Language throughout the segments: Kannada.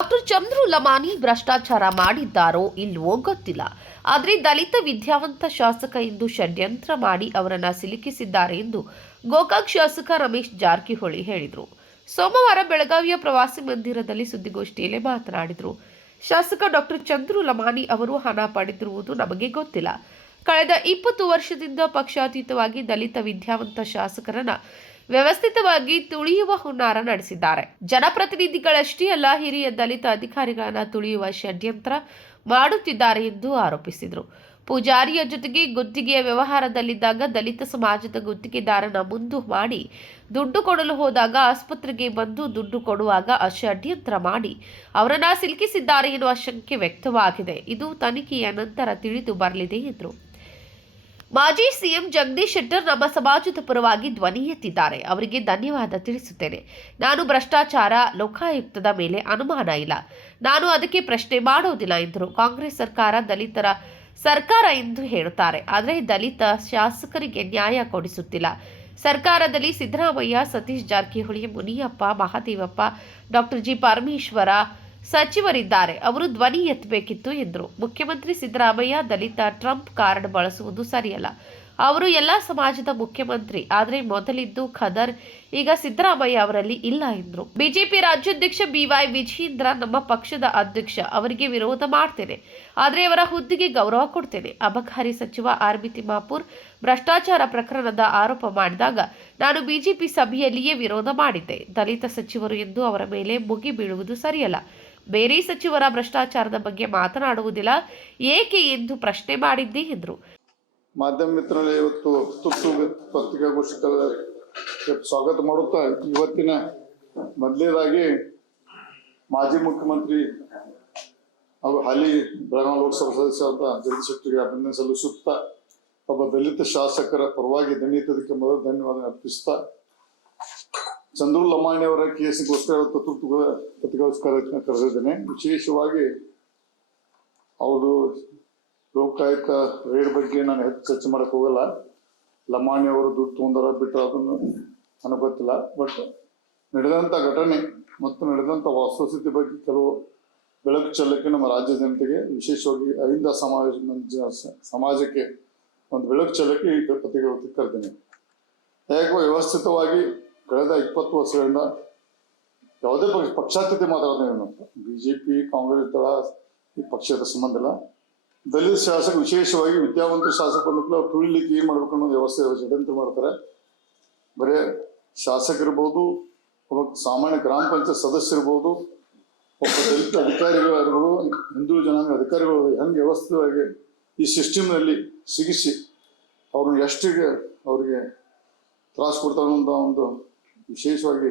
ಡಾಕ್ಟರ್ ಚಂದ್ರು ಲಮಾನಿ ಭ್ರಷ್ಟಾಚಾರ ಮಾಡಿದ್ದಾರೋ ಇಲ್ವೋ ಗೊತ್ತಿಲ್ಲ. ಆದರೆ ದಲಿತ ವಿದ್ಯಾವಂತ ಶಾಸಕ ಎಂದು ಷಡ್ಯಂತ್ರ ಮಾಡಿ ಅವರನ್ನ ಸಿಲುಕಿಸಿದ್ದಾರೆ ಎಂದು ಗೋಕಾಕ್ ಶಾಸಕ ರಮೇಶ್ ಜಾರಕಿಹೊಳಿ ಹೇಳಿದರು. ಸೋಮವಾರ ಬೆಳಗಾವಿಯ ಪ್ರವಾಸಿ ಮಂದಿರದಲ್ಲಿ ಸುದ್ದಿಗೋಷ್ಠಿಯಲ್ಲಿ ಮಾತನಾಡಿದರು. ಶಾಸಕ ಡಾಕ್ಟರ್ ಚಂದ್ರು ಲಮಾನಿ ಅವರು ಹಣ ಪಡೆದಿರುವುದು ನಮಗೆ ಗೊತ್ತಿಲ್ಲ. ಕಳೆದ 20 ವರ್ಷದಿಂದ ಪಕ್ಷಾತೀತವಾಗಿ ದಲಿತ ವಿದ್ಯಾವಂತ ಶಾಸಕರನ್ನ ವ್ಯವಸ್ಥಿತವಾಗಿ ತುಳಿಯುವ ಹುನ್ನಾರ ನಡೆಸಿದ್ದಾರೆ. ಜನಪ್ರತಿನಿಧಿಗಳಷ್ಟೇ ಅಲ್ಲ, ಹಿರಿಯ ದಲಿತ ಅಧಿಕಾರಿಗಳನ್ನ ತುಳಿಯುವ ಷಡ್ಯಂತ್ರ ಮಾಡುತ್ತಿದ್ದಾರೆ ಎಂದು ಆರೋಪಿಸಿದರು. ಪೂಜಾರಿಯ ಜೊತೆಗೆ ಗುತ್ತಿಗೆಯ ವ್ಯವಹಾರದಲ್ಲಿದ್ದಾಗ ದಲಿತ ಸಮಾಜದ ಗುತ್ತಿಗೆದಾರನ ಮುಂದು ಮಾಡಿ ದುಡ್ಡು ಕೊಡಲು ಹೋದಾಗ ಆಸ್ಪತ್ರೆಗೆ ಬಂದು ದುಡ್ಡು ಕೊಡುವಾಗ ಷಡ್ಯಂತ್ರ ಮಾಡಿ ಅವರನ್ನ ಸಿಲುಕಿಸಿದ್ದಾರೆ ಎನ್ನುವ ಶಂಕೆ ವ್ಯಕ್ತವಾಗಿದೆ. ಇದು ತನಿಖೆಯ ನಂತರ ತಿಳಿದು ಬರಲಿದೆ ಎಂದರು. ಮಾಜಿ ಸಿಎಂ ಜಗದೀಶ್ ಶೆಟ್ಟರ್ ನಮ್ಮ ಸಮಾಜದ ಪರವಾಗಿ ಧ್ವನಿ ಎತ್ತಿದ್ದಾರೆ. ಅವರಿಗೆ ಧನ್ಯವಾದ ತಿಳಿಸುತ್ತೇನೆ. ನಾನು ಭ್ರಷ್ಟಾಚಾರ, ಲೋಕಾಯುಕ್ತದ ಮೇಲೆ ಅನುಮಾನ ಇಲ್ಲ. ನಾನು ಅದಕ್ಕೆ ಪ್ರಶ್ನೆ ಮಾಡೋದಿಲ್ಲ ಎಂದರು. ಕಾಂಗ್ರೆಸ್ ಸರ್ಕಾರ ದಲಿತರ ಸರ್ಕಾರ ಎಂದು ಹೇಳುತ್ತಾರೆ, ಆದರೆ ದಲಿತ ಶಾಸಕರಿಗೆ ನ್ಯಾಯ ಕೊಡಿಸುತ್ತಿಲ್ಲ. ಸರ್ಕಾರದಲ್ಲಿ ಸಿದ್ದರಾಮಯ್ಯ, ಸತೀಶ್ ಜಾರಕಿಹೊಳಿ, ಮುನಿಯಪ್ಪ, ಮಹಾದೇವಪ್ಪ, ಡಾಕ್ಟರ್ ಜಿ ಪರಮೇಶ್ವರ ಸಚಿವರಿದ್ದಾರೆ. ಅವರು ಧ್ವನಿ ಎತ್ತಬೇಕಿತ್ತು ಎಂದರು. ಮುಖ್ಯಮಂತ್ರಿ ಸಿದ್ದರಾಮಯ್ಯ ದಲಿತ ಟ್ರಂಪ್ ಕಾರ್ಡ್ ಬಳಸುವುದು ಸರಿಯಲ್ಲ. ಅವರು ಎಲ್ಲ ಸಮಾಜದ ಮುಖ್ಯಮಂತ್ರಿ. ಆದರೆ ಮೊದಲಿದ್ದು ಖದರ್, ಈಗ ಸಿದ್ದರಾಮಯ್ಯ ಅವರಲ್ಲಿ ಇಲ್ಲ ಎಂದರು. ಬಿಜೆಪಿ ರಾಜ್ಯಾಧ್ಯಕ್ಷ BY ವಿಜಯೇಂದ್ರ ನಮ್ಮ ಪಕ್ಷದ ಅಧ್ಯಕ್ಷ. ಅವರಿಗೆ ವಿರೋಧ ಮಾಡ್ತೇನೆ, ಆದರೆ ಅವರ ಹುದ್ದೆಗೆ ಗೌರವ ಕೊಡ್ತೇನೆ. ಅಬಕಾರಿ ಸಚಿವ RB ತಿಮ್ಮಾಪುರ್ ಭ್ರಷ್ಟಾಚಾರ ಪ್ರಕರಣದ ಆರೋಪ ಮಾಡಿದಾಗ ನಾನು ಬಿಜೆಪಿ ಸಭೆಯಲ್ಲಿಯೇ ವಿರೋಧ ಮಾಡಿದ್ದೆ. ದಲಿತ ಸಚಿವರು ಎಂದು ಅವರ ಮೇಲೆ ಮುಗಿ ಬೀಳುವುದು ಸರಿಯಲ್ಲ. ಬೇರೆ ಸಚಿವರ ಭ್ರಷ್ಟಾಚಾರದ ಬಗ್ಗೆ ಮಾತನಾಡುವುದಿಲ್ಲ ಏಕೆ ಎಂದು ಪ್ರಶ್ನೆ ಮಾಡಿದ್ದೆ ಎಂದರು. ಮಾಧ್ಯಮ ಮಿತ್ರರೇ, ಇವತ್ತು ತುರ್ತು ಪತ್ರಿಕಾಗೋಷ್ಠಿಗೆ ಸ್ವಾಗತ ಮಾಡುತ್ತಾ ಇವತ್ತಿನ ಮೊದಲನೇದಾಗಿ ಮಾಜಿ ಮುಖ್ಯಮಂತ್ರಿ ಹಾಗೂ ಹಾಲಿ ಬೆಳಗಾವಿ ಲೋಕಸಭಾ ಸದಸ್ಯರಾದ ಜಗದೀಶ್ ಶೆಟ್ಟರ್ಗೆ ಅಭಿನಂದನೆ ಸಲ್ಲಿಸುತ್ತಾ ಒಬ್ಬ ದಲಿತ ಶಾಸಕರ ಪರವಾಗಿ ಧನ್ಯವಾದಕ್ಕೆ ಮೊದಲು ಧನ್ಯವಾದ ಅರ್ಪಿಸುತ್ತಾ ಚಂದ್ರು ಲಮಾಣಿ ಅವರ ಕೇಸಿಗೋಸ್ಕರ ಇವತ್ತು ತುರ್ತು ಪತ್ರಿಕಾಗೋಷ್ಠಿ ಕರೆದಿದ್ದೇನೆ. ವಿಶೇಷವಾಗಿ ಅವರು ಲೋಕಾಯುಕ್ತ ರೇಡ್ ಬಗ್ಗೆ ನಾನು ಹೆಚ್ಚು ಚರ್ಚೆ ಮಾಡಕ್ಕೆ ಹೋಗಲ್ಲ. ಲಮಾಣಿ ಅವರು ದುಡ್ಡು ತೊಗೊಂಡಾರ ಬಿಟ್ಟರೆ ಅದನ್ನು ನನಗೆ ಗೊತ್ತಿಲ್ಲ. ಬಟ್ ನಡೆದಂಥ ಘಟನೆ ಮತ್ತು ನಡೆದಂಥ ವಾಸ್ತುಸ್ಥಿತಿ ಬಗ್ಗೆ ಕೆಲವು ಬೆಳಕು ಚೆಲ್ಲಕ್ಕೆ ನಮ್ಮ ರಾಜ್ಯ ಜನತೆಗೆ, ವಿಶೇಷವಾಗಿ ಅಹಿಂದ ಸಮಾಜಕ್ಕೆ ಒಂದು ಬೆಳಕು ಚೆಲ್ಲಕ್ಕೆ ಈ ಪತ್ರಿಕೆ ಕರೆದೇನೆ. ಹೇಗೋ ವ್ಯವಸ್ಥಿತವಾಗಿ ಕಳೆದ 20 ವರ್ಷಗಳಿಂದ ಯಾವುದೇ ಪಕ್ಷಾತೀತ ಮಾತಾಡೋದೇನು, BJP, ಕಾಂಗ್ರೆಸ್ ದಳ ಈ ಪಕ್ಷದ ಸಂಬಂಧ ಇಲ್ಲ. ದಲಿತ ಶಾಸಕ, ವಿಶೇಷವಾಗಿ ವಿದ್ಯಾವಂತ ಶಾಸಕರನ್ನು ಅವ್ರು ತುಳಿಲಿಕ್ಕೆ ಏನು ಮಾಡ್ಬೇಕು ಅನ್ನೋದು ವ್ಯವಸ್ಥೆ ಷಡ್ಯಂತ್ರ ಮಾಡ್ತಾರೆ. ಬರೇ ಶಾಸಕರಿರ್ಬೋದು, ಒಬ್ಬ ಸಾಮಾನ್ಯ ಗ್ರಾಮ ಪಂಚಾಯತ್ ಸದಸ್ಯರಿರ್ಬೋದು, ಒಬ್ಬ ದಲಿತ ಅಧಿಕಾರಿಗಳಿರ್ಬೋದು, ಹಿಂದೂ ಜನಾಂಗ ಅಧಿಕಾರಿಗಳು ಹೆಂಗೆ ವ್ಯವಸ್ಥಿತವಾಗಿ ಈ ಸಿಸ್ಟಮ್ನಲ್ಲಿ ಸಿಗಿಸಿ ಅವ್ರನ್ನ ಎಷ್ಟಿಗೆ ಅವ್ರಿಗೆ ತ್ರಾಸು ಕೊಡ್ತಾರೆ ಅನ್ನೋ ಒಂದು ವಿಶೇಷವಾಗಿ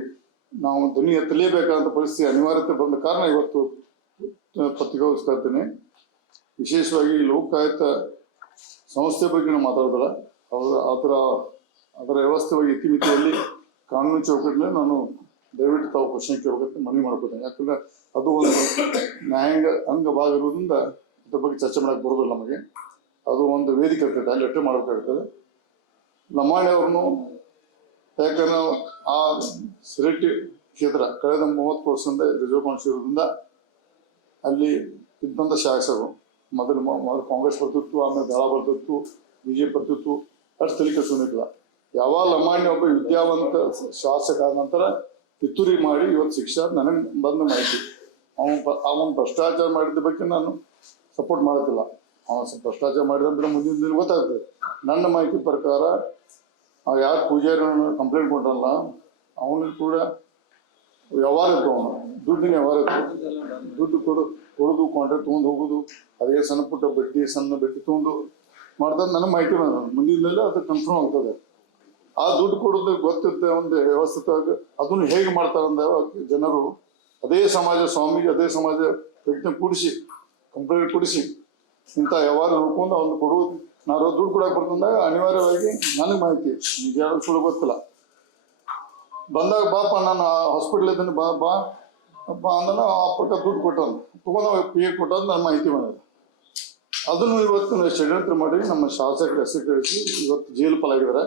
ನಾವು ಧ್ವನಿ ಎತ್ತಲೇಬೇಕಾದಂಥ ಪರಿಸ್ಥಿತಿ ಅನಿವಾರ್ಯತೆ ಬಂದ ಕಾರಣ ಇವತ್ತು ಪತ್ರಿಕಾಗೋಷ್ಠಿ. ವಿಶೇಷವಾಗಿ ಲೋಕಾಯುಕ್ತ ಸಂಸ್ಥೆ ಬಗ್ಗೆ ನಾವು ಮಾತಾಡೋದಲ್ಲ, ಅದರ ವ್ಯವಸ್ಥೆವಾಗಿ ಇತಿಮಿತಿಯಲ್ಲಿ ಕಾನೂನು ಚೌಕಟ್ಟಿನಲ್ಲಿ ನಾನು ದಯವಿಟ್ಟು ತಾವು ಕ್ವಶನ್ ಕೇಳಬೇಕಂತ ಮನವಿ ಮಾಡ್ಕೊತೇನೆ. ಯಾಕಂದ್ರೆ ಅದು ಒಂದು ನ್ಯಾಯಾಂಗ ಅಂಗ ಭಾಗ ಇರೋದ್ರಿಂದ ಅದ್ರ ಬಗ್ಗೆ ಚರ್ಚೆ ಮಾಡಕ್ಕೆ ಬರೋದಿಲ್ಲ ನಮಗೆ. ಅದು ಒಂದು ವೇದಿಕೆ ಇರ್ತದೆ, ಅಲ್ಲಿ ಅಟ್ಟೆ ಮಾಡಬೇಕಾಗ್ತದೆ. ಲಮಾಣಿ ಅವ್ರನ್ನು ಯಾಕಂದ್ರೆ ಆ ಸಿರೆಟ್ಟಿ ಕ್ಷೇತ್ರ ಕಳೆದ 30 ವರ್ಷದಿಂದ ರಿಸರ್ವ್ ಕಾನ್ಸ್ಟಿಟ್ಯೂಷನ್ ಇರೋದ್ರಿಂದ ಅಲ್ಲಿ ಇದ್ದಂಥ ಶಾಸಕರು ಮೊದಲು ಕಾಂಗ್ರೆಸ್ ಬರ್ತಿತ್ತು, ಆಮೇಲೆ ದಳ ಬರ್ತಿತ್ತು, BJP ಬರ್ತಿತ್ತು, ಅಷ್ಟು ತಲೆ ಕೆಡಿಸ್ಕೊಂಡಿಲ್ಲ. ಯಾವಾಗ ಲಮಾಣಿ ಒಬ್ಬ ವಿದ್ಯಾವಂತ ಶಾಸಕ ಆದ ನಂತರ ಪಿತೂರಿ ಮಾಡಿ ಇವತ್ತು ಶಿಕ್ಷೆ ನನಗೆ ಬಂದ ಮಾಹಿತಿ. ಅವನು ಭ್ರಷ್ಟಾಚಾರ ಮಾಡಿದ ಬಗ್ಗೆ ನಾನು ಸಪೋರ್ಟ್ ಮಾಡ್ತಿಲ್ಲ. ಅವನು ಭ್ರಷ್ಟಾಚಾರ ಮಾಡಿದ್ರೆ ಮುಂದಿನ ದಿನ ಗೊತ್ತಾಗ್ತದೆ. ನನ್ನ ಮಾಹಿತಿ ಪ್ರಕಾರ ಯಾರು ಪೂಜಾರಿ ಕಂಪ್ಲೇಂಟ್ ಕೊಟ್ಟಲ್ಲ, ಅವನಿಗೆ ಕೂಡ ವ್ಯವಹಾರ ಇತ್ತು, ಅವನು ದುಡ್ಡಿನ ವ್ಯವಹಾರ ಇತ್ತು. ದುಡ್ಡು ಕೊಡೋದು, ಕಾಂಟ್ರಾಕ್ಟ್ ತೊಗೊಂಡು ಹೋಗೋದು, ಅದೇ ಸಣ್ಣ ಪುಟ್ಟ ಸಣ್ಣ ಬೆಟ್ಟಿ ತೊಗೊಂಡು ಮಾಡ್ದಾಗ ನನಗೆ ಮಾಹಿತಿ ಬಂದ. ಮುಂದಿನಲ್ಲಿ ಅದು ಕನ್ಫರ್ಮ್ ಆಗ್ತದೆ. ಆ ದುಡ್ಡು ಕೊಡೋದು ಗೊತ್ತಿರುತ್ತೆ ಒಂದು ವ್ಯವಸ್ಥಿತವಾಗಿ. ಅದನ್ನು ಹೇಗೆ ಮಾಡ್ತಾರಂದ ಜನರು ಅದೇ ಸಮಾಜ ಸ್ವಾಮಿಗೆ, ಅದೇ ಸಮಾಜ ವ್ಯಕ್ತಿನ ಕೂಡಿಸಿ ಕಂಪ್ಲೇಂಟ್ ಕೊಡಿಸಿ ಇಂಥ ವ್ಯವಹಾರ ನೋಡ್ಕೊಂಡು ಅವ್ನು ಕೊಡೋದು. ನಾನು ದುಡ್ಡು ಕೊಡಕ್ಕೆ ಬರ್ತಂದಾಗ ಅನಿವಾರ್ಯವಾಗಿ ನನಗೆ ಮಾಹಿತಿ, ನಿಜ ಯಾರು ಸುಳ್ಳು ಗೊತ್ತಿಲ್ಲ. ಬಂದಾಗ ಬಾಪ ನಾನು ಹಾಸ್ಪಿಟ್ಲ್ ಇದ್ದೀನಿ, ಬಾ ಅಂದ್ರೆ ಆ ಪ್ರಕಾರ ದುಡ್ಡು ಕೊಟ್ಟನು ತಗೊಂಡು PA ಕೊಟ್ಟದ್ದು ನನ್ನ ಮಾಹಿತಿ ಬಂದಿದೆ. ಅದನ್ನು ಇವತ್ತು ಷಡ್ಯಂತ್ರ ಮಾಡಿ ನಮ್ಮ ಶಾಸಕರ ಹೆಸರು ಕಳಿಸಿ ಇವತ್ತು ಜೈಲು ಪಾಲಾಗಿದ್ದಾರೆ.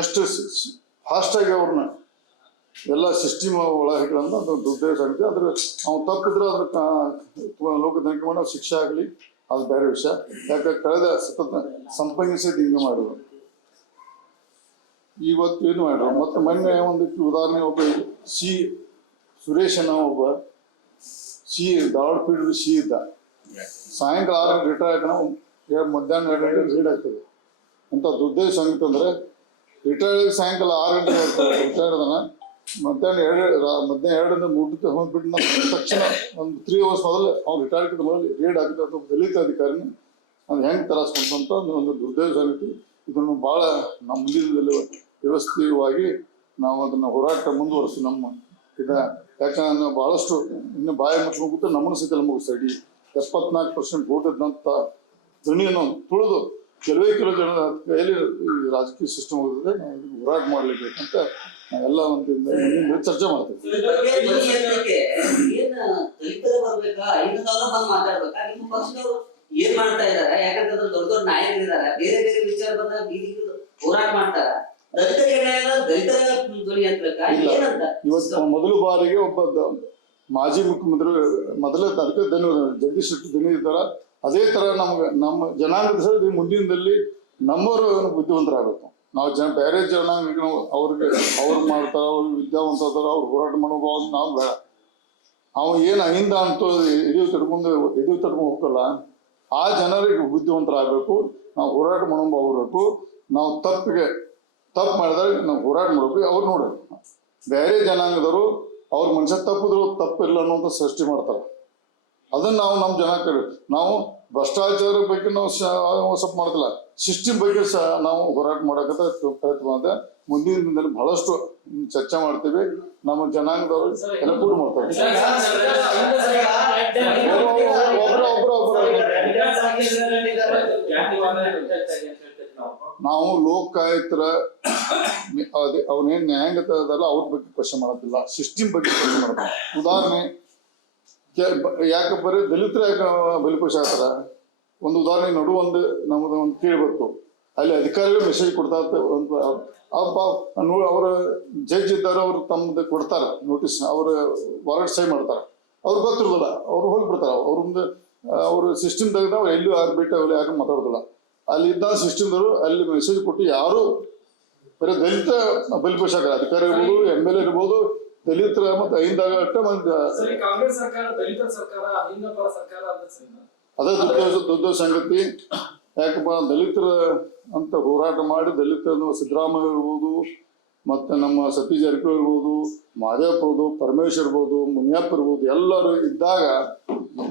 ಎಷ್ಟು ಫಾಸ್ಟಾಗಿ ಅವ್ರನ್ನ ಎಲ್ಲ ಸಿಸ್ಟಮ್ ಒಳಗಿರಂತ ಅದು ದುರ್ದೈವ ಸಂಗತಿ. ಅದ್ರ ಅವ್ನು ತಪ್ಪಿದ್ರೆ ಅದ್ರ ಲೋಕ ತನಿಖೆ ಮಾಡಿ ಶಿಕ್ಷೆ ಆಗಲಿ, ಅದು ಬೇರೆ ವಿಷಯ. ಯಾಕೆ ಕಳೆದ ಸತತ ಸಂಪನ್ನಿಸಿದ ಹಿಂಗೆ ಮಾಡಿದ್ರು, ಇವತ್ತು ಏನು ಮಾಡ್ರು. ಮತ್ತು ಮೊನ್ನೆ ಒಂದಕ್ಕೆ ಉದಾಹರಣೆ, ಒಬ್ಬ ಸುರೇಶ್ ಅನ್ನೋ ಒಬ್ಬ ಧಾರವಾಡ ಪೀಠದ ಇದ್ದ. ಸಾಯಂಕಾಲ 6 ಗಂಟೆ ರಿಟೈರ್ ಆಗೋಣ, ಮಧ್ಯಾಹ್ನ 2 ಗಂಟೆ ರೀಡ್ ಆಗ್ತದೆ ಅಂತ ದುರ್ದೈವ ಸಂಗತಿ. ಅಂದರೆ ರಿಟೈರ್ಡ್ ಸಾಯಂಕಾಲ 6 ಗಂಟೆ ರಿಟೈರ್ಡ್ ಅದನ್ನ ಮಧ್ಯಾಹ್ನ 2 ಮುಟ್ಟಿದ್ದು ಹೋಗ್ಬಿಟ್ಟು ತಕ್ಷಣ ಒಂದು 3 hours ಮೊದಲು ಅವ್ನು ರಿಟೈರ್ಡ್ ಮೊದಲು ರೇಡ್ ಆಗಿದ್ದ ಅಥವಾ ದಲಿತ ಅಧಿಕಾರಿನ ಅದು ಹೆಂಗೆ ತರಾಸ್ಕೊಂತ ಒಂದು ದುರ್ದೈವ ಸಂಗತಿ. ಇದನ್ನು ಭಾಳ ನಮ್ಮ ಮುಂದಿನದಲ್ಲಿ ವ್ಯವಸ್ಥಿತವಾಗಿ ನಾವು ಅದನ್ನು ಹೋರಾಟ ಮುಂದುವರಿಸ್ತೀವಿ. ನಮ್ಮ ಯಾಕಂದ್ರೆ ನಾವು ಭಾಳಷ್ಟು ಇನ್ನು ಬಾಯಿ ಮುಚ್ಕೊಂಡು ನಮ್ಮನ್ನು ಸಹಿತ ಮುಗಿಸ್ತಾ ಇಡೀ 74% ವೋಟ್ ಇದ್ದಂಥ ಧ್ವನಿಯನ್ನು ತುಳಿದು ಕೆಲವೇ ಕೆಲವು ಜನ ಕೈಯಲ್ಲಿ ಈ ರಾಜಕೀಯ ಸಿಸ್ಟಮ್ ಹೋಗಿದೆ. ನಾವು ಹೋರಾಟ ಮಾಡಲೇಬೇಕಂತ ನಾವೆಲ್ಲ ಮುಂದಿನ ಚರ್ಚೆ ಮಾಡ್ತೀವಿ. ಏನ್ ಮಾಡ್ತಾ ಇದಾರೆ? ಯಾಕಂತಂದ್ರೆ ದೊಡ್ಡ ದೊಡ್ಡ ನಾಯಕರಿದ್ದಾರೆ, ಬೇರೆ ಬೇರೆ ವಿಚಾರ ಬಂದಾಗ ಬೀದಿಗೆ ಹೋರಾಟ ಮಾಡ್ತಾರ. ಇವತ್ತು ಮೊದಲು ಬಾರಿಗೆ ಒಬ್ಬ ಮಾಜಿ ಮುಖ್ಯಮಂತ್ರಿ ಮೊದಲೇ ಅದಕ್ಕೆ ಜಗದೀಶ್ ಶೆಟ್ಟರ್ ಧ್ವನಿ ಇದ್ದಾರ. ಅದೇ ತರ ನಮ್ಮ ಜನಾಂಗದ ಮುಂದಿನದಲ್ಲಿ ನಮ್ಮವರು ಬುದ್ಧಿವಂತರಾಗಬೇಕು. ನಾವು ಬೇರೆ ಜನಾಂಗ ಅವ್ರಿಗೆ ಅವ್ರು ಮಾಡ್ತಾರ, ಅವ್ರಿಗೆ ವಿದ್ಯಾವಂತ ಅದಾರ, ಅವ್ರು ಹೋರಾಟ ಮಾಡೋ ನಾವು ಬೇಡ. ಅವ ಏನು ಅಹಿಂದ ಅಂತ ಎದುರು ತಡ್ಕೊಂಡು ಹೋಗಲ್ಲ. ಆ ಜನರಿಗೆ ಬುದ್ಧಿವಂತರಾಗಬೇಕು. ನಾವು ಹೋರಾಟ ಮಾಡೋಂಬ ಹೋಗ್ಬೇಕು. ನಾವು ತಪ್ಪು ಮಾಡಿದಾಗ ನಾವು ಹೋರಾಟ ಮಾಡ್ಬೇಕು. ಅವ್ರು ನೋಡ್ರಿ, ಬೇರೆ ಜನಾಂಗದವರು ಅವ್ರ ಮನುಷ್ಯ ತಪ್ಪಿದ್ರು ತಪ್ಪಿಲ್ಲ ಅನ್ನೋಂಥ ಸೃಷ್ಟಿ ಮಾಡ್ತಾರೆ. ಅದನ್ನು ನಾವು ನಮ್ಮ ಜನ ನಾವು ಭ್ರಷ್ಟಾಚಾರ ಬಗ್ಗೆ ನಾವು ಸ್ವಲ್ಪ ಮಾಡ್ತಿಲ್ಲ, ಸಿಸ್ಟಮ್ ಬಗ್ಗೆ ನಾವು ಹೋರಾಟ ಮಾಡಕತ್ತ ಪ್ರಯತ್ನ ಮಾಡಿದೆ. ಮುಂದಿನ ದಿನದಲ್ಲಿ ಬಹಳಷ್ಟು ಚರ್ಚೆ ಮಾಡ್ತೀವಿ. ನಮ್ಮ ಜನಾಂಗದವರು ಎಲ್ಲ ಕೂಡ ಮಾಡ್ತಾರೆ. ನಾವು ಲೋಕಾಯುಕ್ತರ ಅವನೇನ್ ನ್ಯಾಯಾಂಗತ ಅದಲ್ಲ ಅವ್ರ ಬಗ್ಗೆ ಕ್ವಶನ್ ಮಾಡೋದಿಲ್ಲ, ಸಿಸ್ಟಮ್ ಬಗ್ಗೆ ಕ್ವಶನ್ ಮಾಡ್ತಾರೆ. ಉದಾಹರಣೆ ಯಾಕೆ ಬರೀ ದಲಿತರ ಯಾಕೆ ಬಲಿಪಶು ಆಗ್ತಾರ? ಒಂದು ಉದಾಹರಣೆ ನಮ್ದು ಒಂದು ಕೇಳಬೇಕು. ಅಲ್ಲಿ ಅಧಿಕಾರಿಗಳು ಮೆಸೇಜ್ ಕೊಡ್ತಾ ಅವರ ಜಡ್ಜ್ ಇದ್ದಾರೆ, ಅವ್ರು ತಮ್ಮದು ಕೊಡ್ತಾರೆ ನೋಟಿಸ್, ಅವ್ರ ವಾರೆಂಟ್ ಸೈ ಮಾಡ್ತಾರೆ. ಅವ್ರಿಗೆ ಗೊತ್ತಿರೋದಿಲ್ಲ, ಅವ್ರು ಹೋಗಿಬಿಡ್ತಾರೆ. ಅವ್ರ ಸಿಸ್ಟಮ್ ತೆಗೆದ ಅವ್ರು ಎಲ್ಲೂ ಆಗ್ಬಿಟ್ಟು ಅವ್ರು ಯಾಕೆ ಮಾತಾಡೋದಿಲ್ಲ. ಅಲ್ಲಿ ಇದ್ದ ಸಿಸ್ಟಮ್ದವರು ಅಲ್ಲಿ ಮೆಸೇಜ್ ಕೊಟ್ಟು ಯಾರು ಬರೀ ದಲಿತ ಬಲಿಪಶು ಆಗ್ತಾರೆ. ಅಧಿಕಾರಿ ಇರ್ಬೋದು, MLA ಇರ್ಬೋದು, ದಲಿತರ ಮತ್ತು ಅಹಿಂದಾಗ ಅದೇ ದೊಡ್ಡ ಸಂಗತಿ. ಯಾಕಪ್ಪ, ದಲಿತರ ಅಂತ ಹೋರಾಟ ಮಾಡಿ ದಲಿತ ಸಿದ್ದರಾಮಯ್ಯ ಇರ್ಬೋದು, ಮತ್ತು ನಮ್ಮ ಸತೀಶ್ ಜಾರಕಿಹೊಳಿ ಇರ್ಬೋದು, ಮಾದೇವಪ್ಪ ಇರ್ಬೋದು, ಪರಮೇಶ್ವರ್ ಇರ್ಬೋದು, ಮುನಿಯಪ್ಪ ಇರ್ಬೋದು, ಎಲ್ಲರೂ ಇದ್ದಾಗ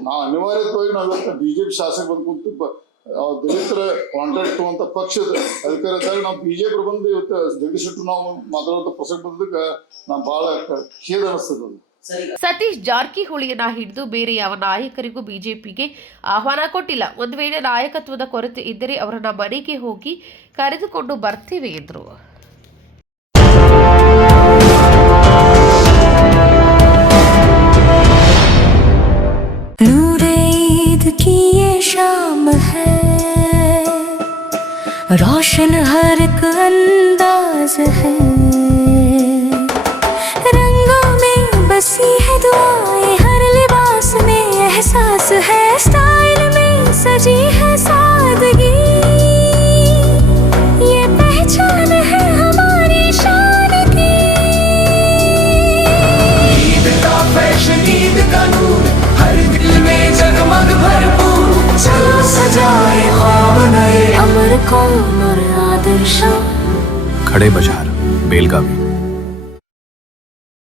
ನಾವು ಅನಿವಾರ್ಯವಾಗಿ ನಾವು BJP ಶಾಸಕ ಬಂದು ಕುಂತು ದಲಿತರ ಕಾಂಟ್ರಾಕ್ಟ್ ಅಂತ ಪಕ್ಷದ ಅಧಿಕಾರ ಇದ್ದಾಗ ನಾವು BJP ಬಂದು ಇವತ್ತು ಜಗದೀಶ್ ಶೆಟ್ಟರ್ ನಾವು ಮಾತಾಡುವಂಥ ಪ್ರಸಂಗ ಬಂದಕ್ಕೆ ನಾವು ಭಾಳ ಖೇದ ಅನಿಸ್ತದೆ. ಸತೀಶ್ ಜಾರಕಿಹೊಳಿಯನ್ನ ಹಿಡಿದು ಬೇರೆ ಯಾವ ನಾಯಕರಿಗೂ ಬಿಜೆಪಿಗೆ ಆಹ್ವಾನ ಕೊಟ್ಟಿಲ್ಲ. ಒಂದು ವೇಳೆ ನಾಯಕತ್ವದ ಕೊರತೆ ಇದ್ದರೆ ಅವರನ್ನ ಮನೆಗೆ ಹೋಗಿ ಕರೆದುಕೊಂಡು ಬರ್ತೇವೆ ಎಂದರು. रोशन हर एक अंदाज है, रंगों में बसी है दुआएं, हर लिबास में एहसास है, स्टाइल में सजी है सादगी, ये पहचान है हमारी शान की। ईद का फैशन, ईद का नूर, हर दिल में जगमग भरपूर, चलो सजाए ख्वाब नए, अमर कौम और आदर्श। खड़े बाजार, बेलगावी।